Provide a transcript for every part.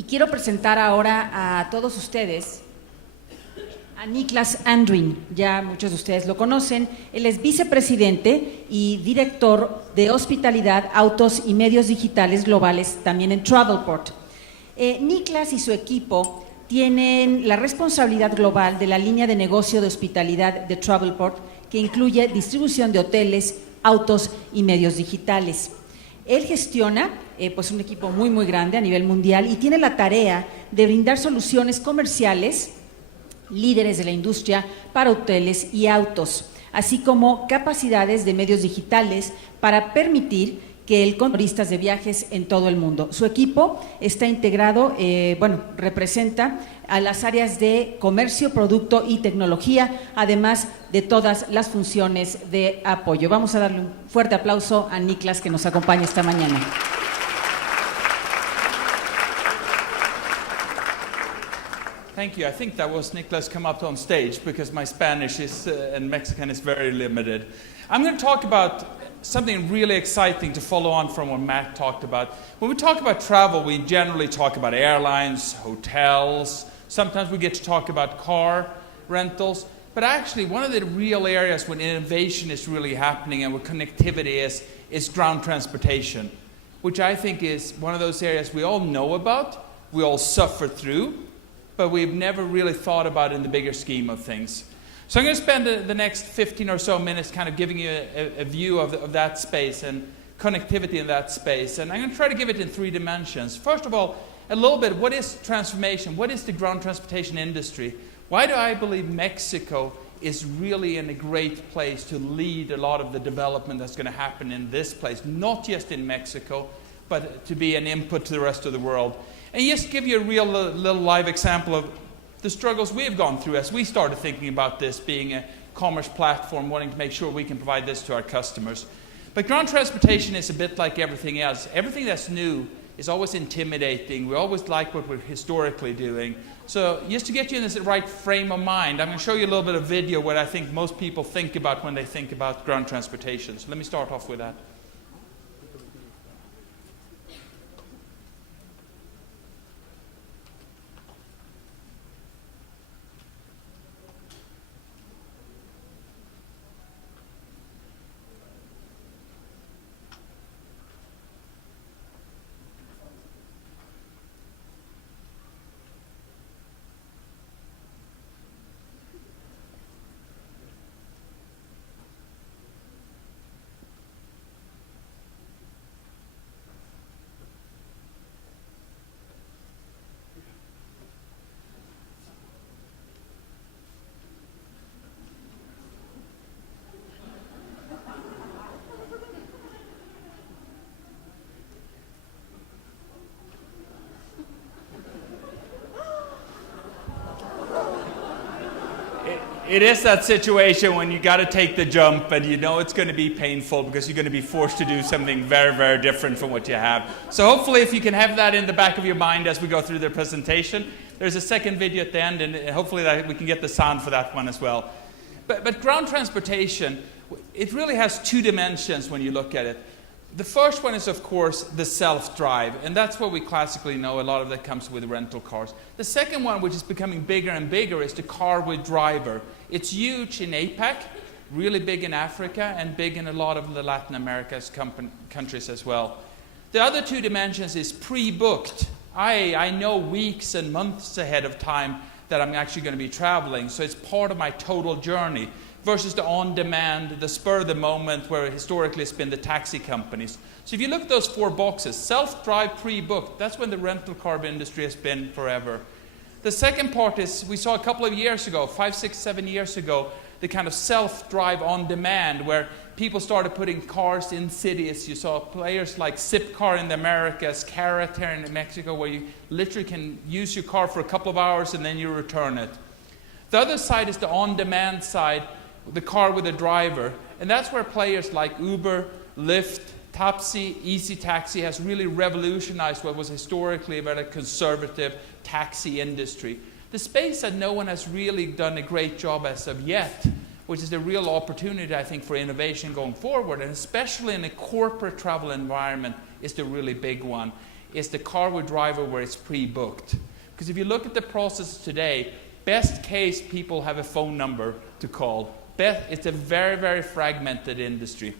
Y quiero presentar ahora a todos ustedes a Niklas Andreen. Ya muchos de ustedes lo conocen. Él es vicepresidente y director de hospitalidad, autos y medios digitales globales también en Travelport. Niklas y su equipo tienen la responsabilidad global de la línea de negocio de hospitalidad de Travelport, que incluye distribución de hoteles, autos y medios digitales. Él gestiona pues un equipo muy grande a nivel mundial y tiene la tarea de brindar soluciones comerciales, líderes de la industria para hoteles y autos, así como capacidades de medios digitales para permitir que el turistas de viajes en todo el mundo. Su equipo está integrado, representa a las áreas de comercio, producto y tecnología, además de todas las funciones de apoyo. Vamos a darle un fuerte aplauso a Niklas, que nos acompaña esta mañana. Thank you. I think that was Niklas come up on stage because my Spanish is and Mexican is very limited. I'm going to talk about something really exciting to follow on from what Matt talked about. When we talk about travel, we generally talk about airlines, hotels. Sometimes we get to talk about car rentals. But actually, one of the real areas when innovation is really happening and where connectivity is ground transportation, which I think is one of those areas we all know about, we all suffer through, but we've never really thought about in the bigger scheme of things. So I'm going to spend the next 15 or so minutes kind of giving you a view of that space and connectivity in that space. And I'm going to try to give it in 3 dimensions. First of all, a little bit, what is transformation? What is the ground transportation industry? Why do I believe Mexico is really in a great place to lead a lot of the development that's going to happen in this place, not just in Mexico, but to be an input to the rest of the world. And just give you a real little live example of the struggles we've gone through as we started thinking about this being a commerce platform, wanting to make sure we can provide this to our customers. But ground transportation is a bit like everything else. Everything that's new is always intimidating. We always like what we're historically doing. So just to get you in this right frame of mind, I'm going to show you a little bit of video what I think most people think about when they think about ground transportation. So let me start off with that. It is that situation when you got to take the jump and you know it's going to be painful because you're going to be forced to do something very different from what you have. So hopefully if you can have that in the back of your mind as we go through the presentation. There's a second video at the end and hopefully that we can get the sound for that one as well. But ground transportation, it really has 2 dimensions when you look at it. The first one is, of course, the self-drive, and that's what we classically know. A lot of that comes with rental cars. The second one, which is becoming bigger and bigger, is the car with driver. It's huge in APAC, really big in Africa, and big in a lot of the Latin America's countries as well. The other 2 dimensions is pre-booked. I know weeks and months ahead of time that I'm actually going to be traveling, so it's part of my total journey. Versus the on-demand, the spur of the moment, where historically it's been the taxi companies. So if you look at those 4 boxes, self-drive, pre-booked, that's when the rental car industry has been forever. The second part is, we saw a couple of years ago, 5, 6, 7 years ago, the kind of self-drive on-demand, where people started putting cars in cities. You saw players like Zipcar in the Americas, Carrot here in Mexico, where you literally can use your car for a couple of hours and then you return it. The other side is the on-demand side, the car with a driver. And that's where players like Uber, Lyft, Tapsi, Easy Taxi has really revolutionized what was historically a very conservative taxi industry. The space that no one has really done a great job as of yet, which is a real opportunity, I think, for innovation going forward, and especially in a corporate travel environment, is the really big one. is the car with driver where it's pre-booked. Because if you look at the process today, best case people have a phone number to call. It's a very, very fragmented industry.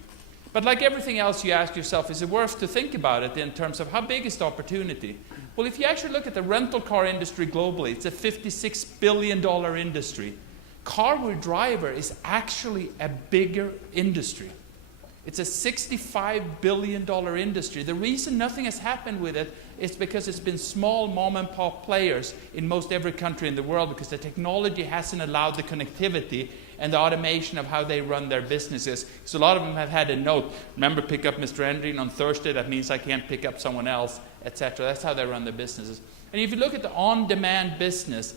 But like everything else, you ask yourself, is it worth to think about it in terms of how big is the opportunity? Well, if you actually look at the rental car industry globally, it's a $56 billion industry. Car with driver is actually a bigger industry. It's a $65 billion industry. The reason nothing has happened with it is because it's been small mom and pop players in most every country in the world, because the technology hasn't allowed the connectivity and the automation of how they run their businesses. So a lot of them have had a note, remember, pick up Mr. Andreen on Thursday, that means I can't pick up someone else, etc. That's how they run their businesses. And if you look at the on-demand business,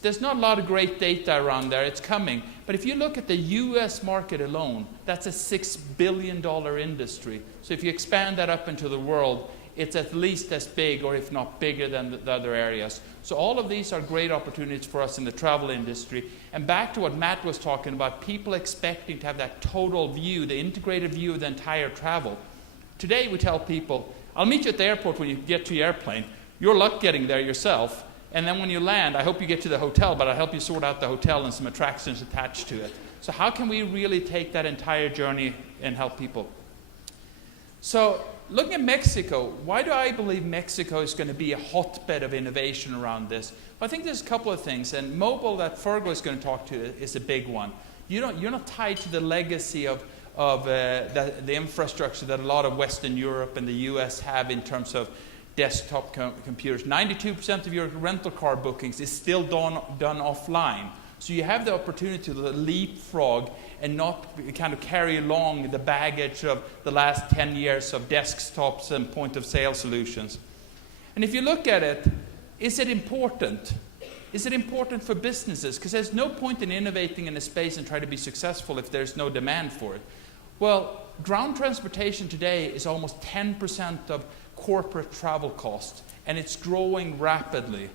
there's not a lot of great data around there. It's coming. But if you look at the US market alone, that's a $6 billion industry. So if you expand that up into the world, it's at least as big, or if not bigger, than the other areas. So all of these are great opportunities for us in the travel industry. And back to what Matt was talking about, people expecting to have that total view, the integrated view of the entire travel. Today we tell people, I'll meet you at the airport when you get to your airplane. Your luck getting there yourself. And then when you land, I hope you get to the hotel, but I'll help you sort out the hotel and some attractions attached to it. So how can we really take that entire journey and help people? So looking at Mexico, why do I believe Mexico is going to be a hotbed of innovation around this? Well, I think there's a couple of things, and mobile that Fergal is going to talk to is a big one. You're not tied to the legacy of the infrastructure that a lot of Western Europe and the US have in terms of desktop computers. 92% of your rental car bookings is still done offline. So you have the opportunity to leapfrog and not kind of carry along the baggage of the last 10 years of desktops and point-of-sale solutions. And if you look at it, is it important? Is it important for businesses? Because there's no point in innovating in a space and try to be successful if there's no demand for it. Well, ground transportation today is almost 10% of corporate travel costs, and it's growing rapidly.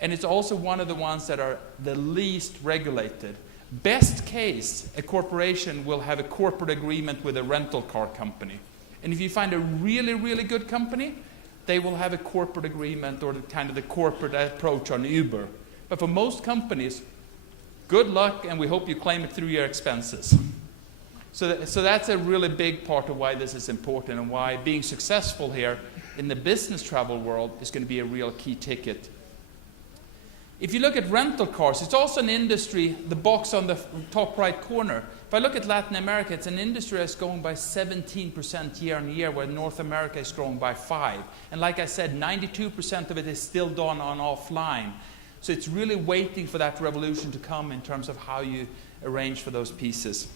And it's also one of the ones that are the least regulated. Best case, a corporation will have a corporate agreement with a rental car company. And if you find a really, really good company, they will have a corporate agreement or the corporate approach on Uber. But for most companies, good luck, and we hope you claim it through your expenses. So that's a really big part of why this is important, and why being successful here in the business travel world is going to be a real key ticket. If you look at rental cars, it's also an industry, the box on the top right corner. If I look at Latin America, it's an industry that's growing by 17% year on year, where North America is growing by 5%. And like I said, 92% of it is still done on offline. So it's really waiting for that revolution to come in terms of how you arrange for those pieces.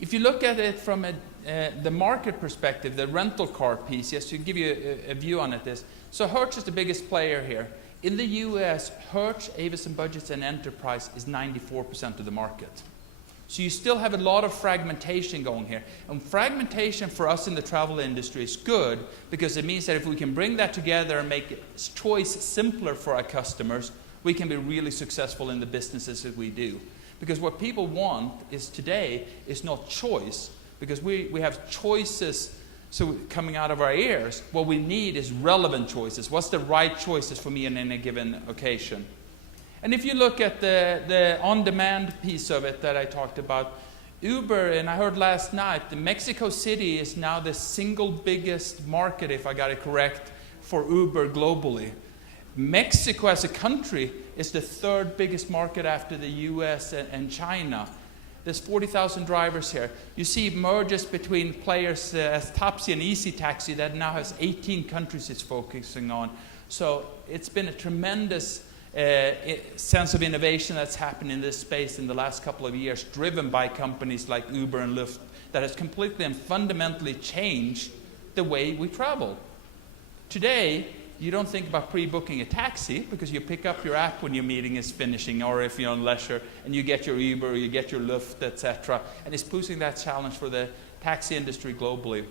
If you look at it from the market perspective, the rental car piece, just to give you a view on it, so Hertz is the biggest player here. In the US, Hertz, Avis & Budgets, and Enterprise is 94% of the market. So you still have a lot of fragmentation going here. And fragmentation for us in the travel industry is good, because it means that if we can bring that together and make choice simpler for our customers, we can be really successful in the businesses that we do. Because what people want today is not choice, because we have choices coming out of our ears. What we need is relevant choices. What's the right choices for me in any given occasion? And if you look at the on-demand piece of it that I talked about, Uber, and I heard last night, the Mexico City is now the single biggest market, if I got it correct, for Uber globally. Mexico as a country is the third biggest market after the US and China. There's 40,000 drivers here. You see mergers between players as Tapsi and Easy Taxi that now has 18 countries it's focusing on. So it's been a tremendous sense of innovation that's happened in this space in the last couple of years, driven by companies like Uber and Lyft, that has completely and fundamentally changed the way we travel. Today, you don't think about pre-booking a taxi, because you pick up your app when your meeting is finishing, or if you're on leisure, and you get your Uber, or you get your Lyft, etc. And it's posing that challenge for the taxi industry globally.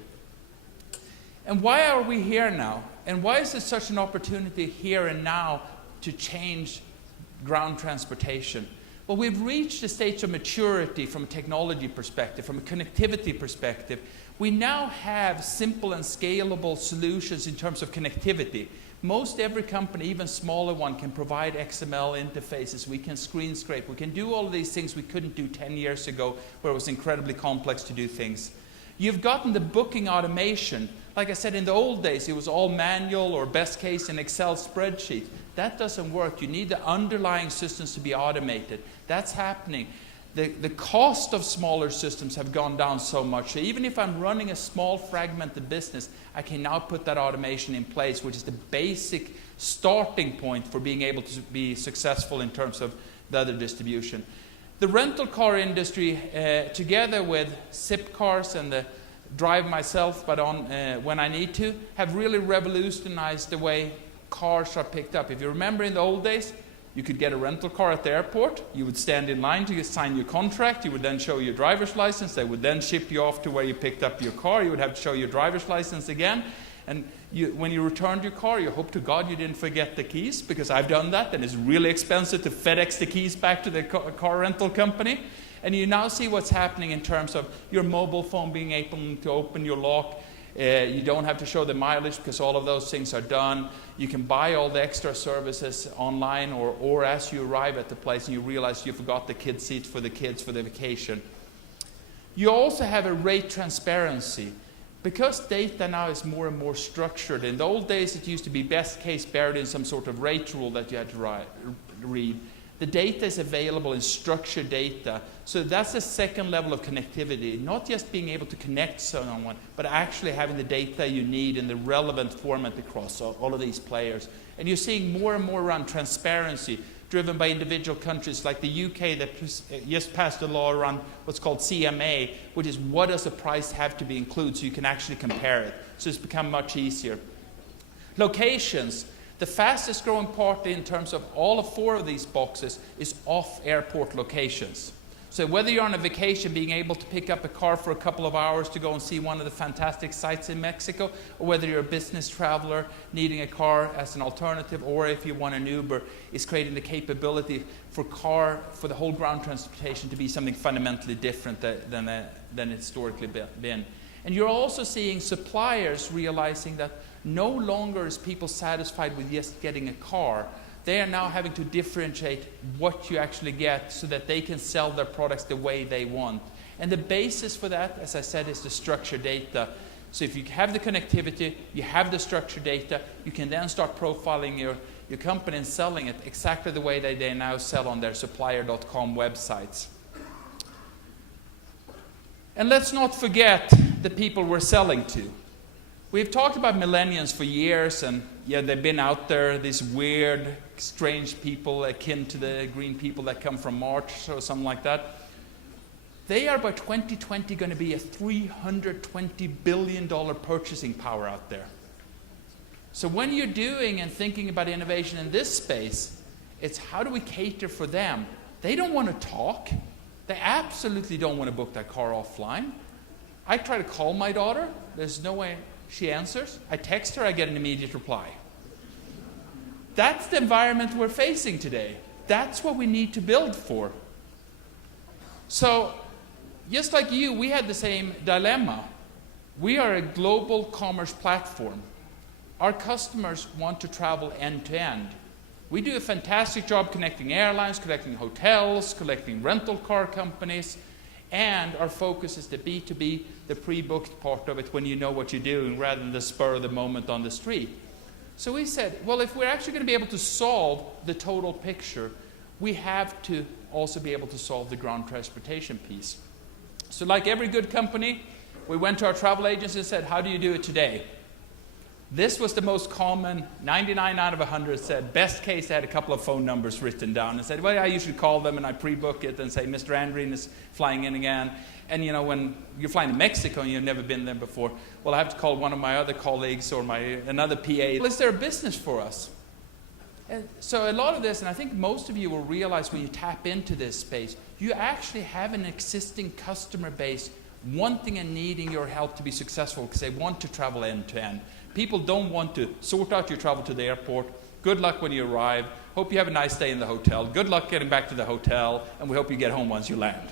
And why are we here now? And why is there such an opportunity here and now to change ground transportation? Well, we've reached a stage of maturity from a technology perspective, from a connectivity perspective. We now have simple and scalable solutions in terms of connectivity. Most every company, even smaller one, can provide XML interfaces. We can screen scrape. We can do all of these things we couldn't do 10 years ago, where it was incredibly complex to do things. You've gotten the booking automation. Like I said, in the old days, it was all manual or best case in Excel spreadsheet. That doesn't work. You need the underlying systems to be automated. That's happening. The cost of smaller systems have gone down so much. So even if I'm running a small fragmented business, I can now put that automation in place, which is the basic starting point for being able to be successful in terms of the other distribution. The rental car industry, together with Zip cars and the drive myself but on when I need to, have really revolutionized the way cars are picked up. If you remember in the old days, you could get a rental car at the airport, you would stand in line to sign your contract, you would then show your driver's license, they would then ship you off to where you picked up your car, you would have to show your driver's license again, and when you returned your car, you hope to God you didn't forget the keys, because I've done that, and it's really expensive to FedEx the keys back to the car rental company. And you now see what's happening in terms of your mobile phone being able to open your lock. You don't have to show the mileage because all of those things are done. You can buy all the extra services online or as you arrive at the place and you realize you forgot the kid seats for the kids for the vacation. You also have a rate transparency. Because data now is more and more structured. In the old days it used to be best case buried in some sort of rate rule that you had to read. The data is available in structured data. So that's the second level of connectivity. Not just being able to connect someone, but actually having the data you need in the relevant format across all of these players. And you're seeing more and more around transparency, driven by individual countries like the UK that just passed a law around what's called CMA, which is what does the price have to be included so you can actually compare it. So it's become much easier. Locations. The fastest growing part in terms of all of 4 of these boxes is off-airport locations. So whether you're on a vacation, being able to pick up a car for a couple of hours to go and see one of the fantastic sites in Mexico, or whether you're a business traveler needing a car as an alternative, or if you want an Uber, is creating the capability for the whole ground transportation to be something fundamentally different than it's historically been. And you're also seeing suppliers realizing that no longer is people satisfied with just getting a car. They are now having to differentiate what you actually get so that they can sell their products the way they want. And the basis for that, as I said, is the structured data. So if you have the connectivity, you have the structured data, you can then start profiling your company and selling it exactly the way that they now sell on their supplier.com websites. And let's not forget the people we're selling to. We've talked about millennials for years, and yeah, they've been out there, these weird, strange people akin to the green people that come from Mars or something like that. They are by 2020 going to be a $320 billion purchasing power out there. So when you're doing and thinking about innovation in this space, it's how do we cater for them? They don't want to talk. They absolutely don't want to book that car offline. I try to call my daughter. There's no way she answers. I text her, I get an immediate reply. That's the environment we're facing today. That's what we need to build for. So, just like you, we had the same dilemma. We are a global commerce platform. Our customers want to travel end to end. We do a fantastic job connecting airlines, connecting hotels, connecting rental car companies, and our focus is the B2B, the pre-booked part of it when you know what you're doing rather than the spur of the moment on the street. So we said, well, if we're actually going to be able to solve the total picture, we have to also be able to solve the ground transportation piece. So like every good company, we went to our travel agency and said, how do you do it today? This was the most common. 99 out of 100 said, best case, I had a couple of phone numbers written down and said, well, I usually call them and I pre-book it and say, Mr. Andreen is flying in again. And you know, when you're flying to Mexico and you've never been there before, well, I have to call one of my other colleagues or another PA. Well, is there a business for us? And so a lot of this, and I think most of you will realize when you tap into this space, you actually have an existing customer base wanting and needing your help to be successful because they want to travel end to end. People don't want to sort out your travel to the airport. Good luck when you arrive. Hope you have a nice day in the hotel. Good luck getting back to the hotel, and we hope you get home once you land.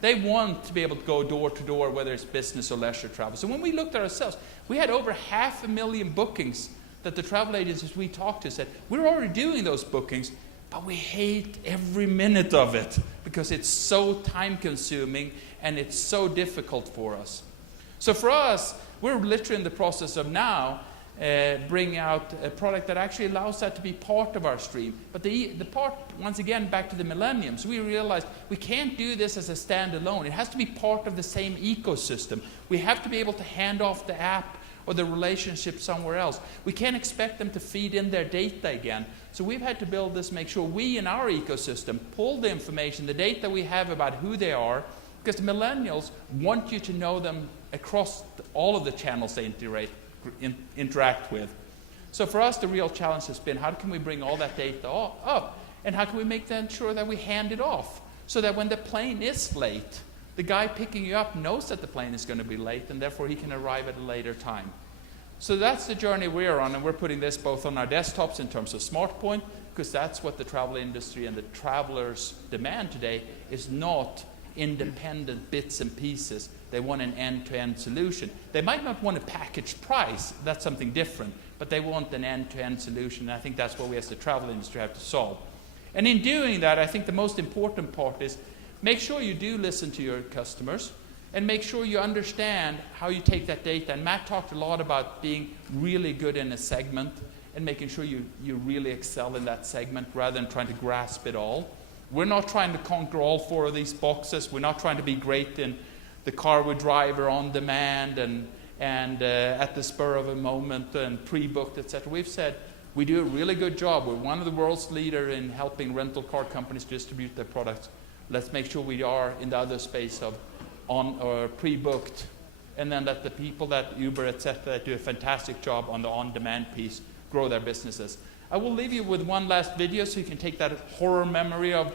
They want to be able to go door to door, whether it's business or leisure travel. So when we looked at ourselves, we had over 500,000 bookings that the travel agencies we talked to said, we're already doing those bookings, but we hate every minute of it because it's so time-consuming and it's so difficult for us. So for us, we're literally in the process of now bringing out a product that actually allows that to be part of our stream. But the part, once again, back to the millenniums, we realized we can't do this as a standalone. It has to be part of the same ecosystem. We have to be able to hand off the app or the relationship somewhere else. We can't expect them to feed in their data again. So we've had to build this, make sure we in our ecosystem pull the information, the data we have about who they are, because the millennials want you to know them across all of the channels they interact with. So for us, the real challenge has been, how can we bring all that data up? And how can we make sure that we hand it off? So that when the plane is late, the guy picking you up knows that the plane is going to be late, and therefore he can arrive at a later time. So that's the journey we're on, and we're putting this both on our desktops in terms of SmartPoint, because that's what the travel industry and the travelers demand today, is not independent bits and pieces. They want an end-to-end solution. They might not want a packaged price, that's something different, but they want an end-to-end solution, and I think that's what we as the travel industry have to solve. And in doing that, I think the most important part is make sure you do listen to your customers, and make sure you understand how you take that data. And Matt talked a lot about being really good in a segment and making sure you really excel in that segment rather than trying to grasp it all. We're not trying to conquer all 4 of these boxes. We're not trying to be great in the car we drive or on demand and at the spur of a moment and pre-booked, etc. We've said we do a really good job. We're one of the world's leader in helping rental car companies distribute their products. Let's make sure we are in the other space of on or pre-booked, and then let the people that Uber, etc., that do a fantastic job on the on-demand piece grow their businesses. I will leave you with one last video so you can take that horror memory of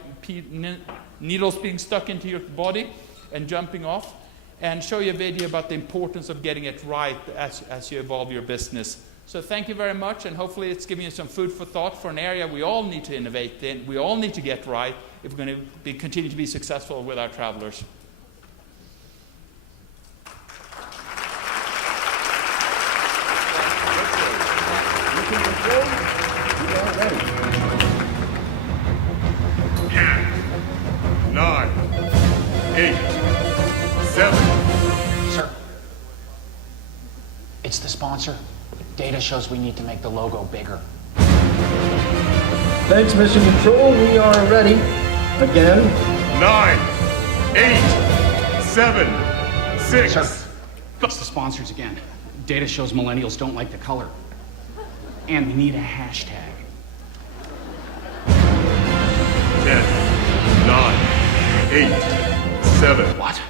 needles being stuck into your body and jumping off, and show you a video about the importance of getting it right as you evolve your business. So thank you very much, and hopefully it's giving you some food for thought for an area we all need to innovate in, we all need to get right if we're going to continue to be successful with our travelers. It's the sponsor. Data shows we need to make the logo bigger. Thanks, Mission Control. We are ready. Again. 9, 8, 7, 6. Sir, it's the sponsors again. Data shows millennials don't like the color. And we need a hashtag. 10, 9, 8, 7. What?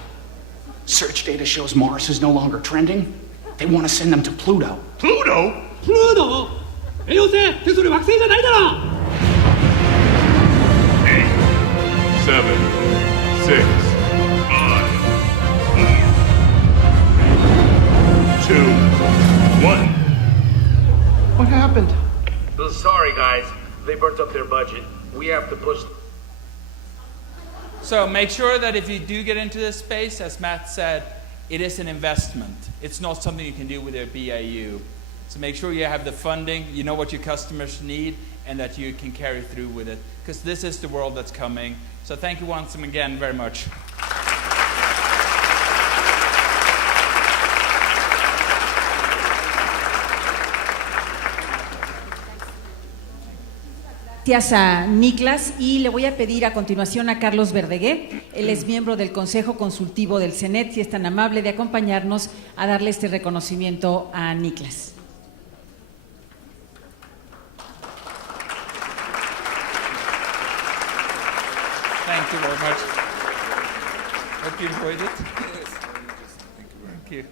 Search data shows Mars is no longer trending? They want to send them to Pluto. Pluto? プルードえよせってそれ惑星じゃないだろ 8, 7, 6, 5, 4, 3, 2, 1. What happened? Sorry, guys. They burnt up their budget. We have to push. So make sure that if you do get into this space, as Matt said, it is an investment. It's not something you can do with your BAU. So make sure you have the funding, you know what your customers need, and that you can carry through with it. Because this is the world that's coming. So thank you once again very much. Gracias a Niklas, y le voy a pedir a continuación a Carlos Verdegué. Él es miembro del Consejo Consultivo del CNET, si es tan amable de acompañarnos a darle este reconocimiento a Niklas. Thank you very much. Hope you enjoyed it. Thank you.